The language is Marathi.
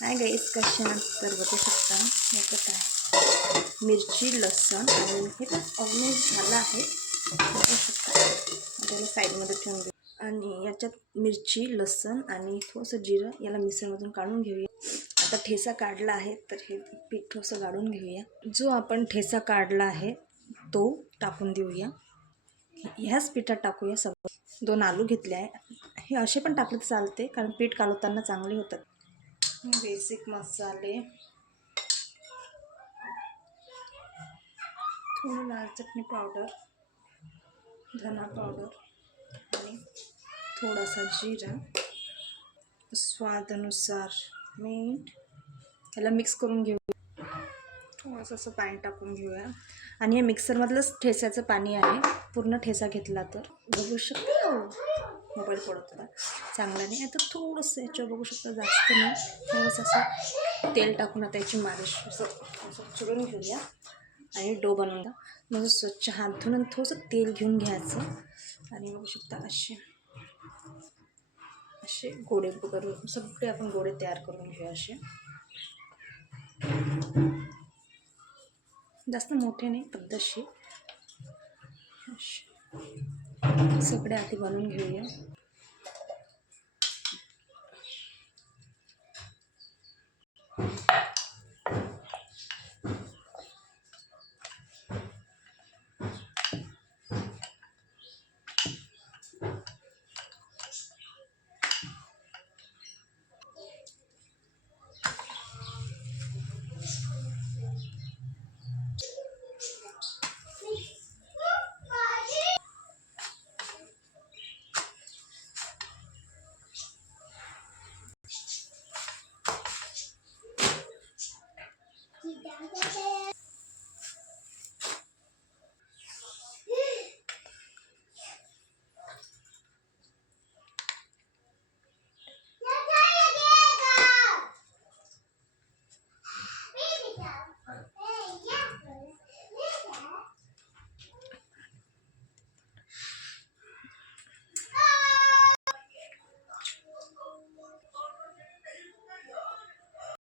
नाही गाईस कशा तर बघू शकता. याच्यात आहे? मिरची लसूण आणि हे पण ऑलमोस्ट झालं आहे. बघू शकता. त्याला साईडमध्ये ठेवून घेऊ आणि याच्यात मिरची लसूण आणि थोडंसं जिरं याला मिसळमधून काढून घेऊया. आता ठेसा काढला आहे तर हे पीठ थोडंसं काढून घेऊया. जो आपण ठेसा काढला आहे तो टाकून देऊया. ह्याच पिठात टाकूया सगळं. दोन आलू घेतले आहे. हे असे पण टाकले तर चालते कारण पीठ कालवताना चांगले होतात. बेसिक मसाले. थोडं लाल चटणी पावडर धना पावडर आणि थोडासा जिरा. स्वादानुसार मीठ याला मिक्स करून घेऊ. थोडंसं असं पाणी टाकून घेऊया. आणि हे मिक्सरमधलंच ठेस्याचं पाणी आहे. पूर्ण ठेसा घेतला तर. बघू शकतो? मोबाईल पडत होता. चांगला नाही. आता थोडंसं याच्यावर बघू शकता जास्त नाही. थोडंसं असं तेल टाकून आता याची मालिश असं असं चुरून घेऊया. आणि डो बनवून घ्या. मग स्वच्छ हात धुवून आणि थोडंसं तेल घेऊन घ्यायचं. आणि बघू शकता असे असे गोडे करून सगळे आपण गोडे तयार करून घेऊया असे. जास्त मोठे नाही पद्धतशीर असे. सगळे आधी बनवून घेऊया.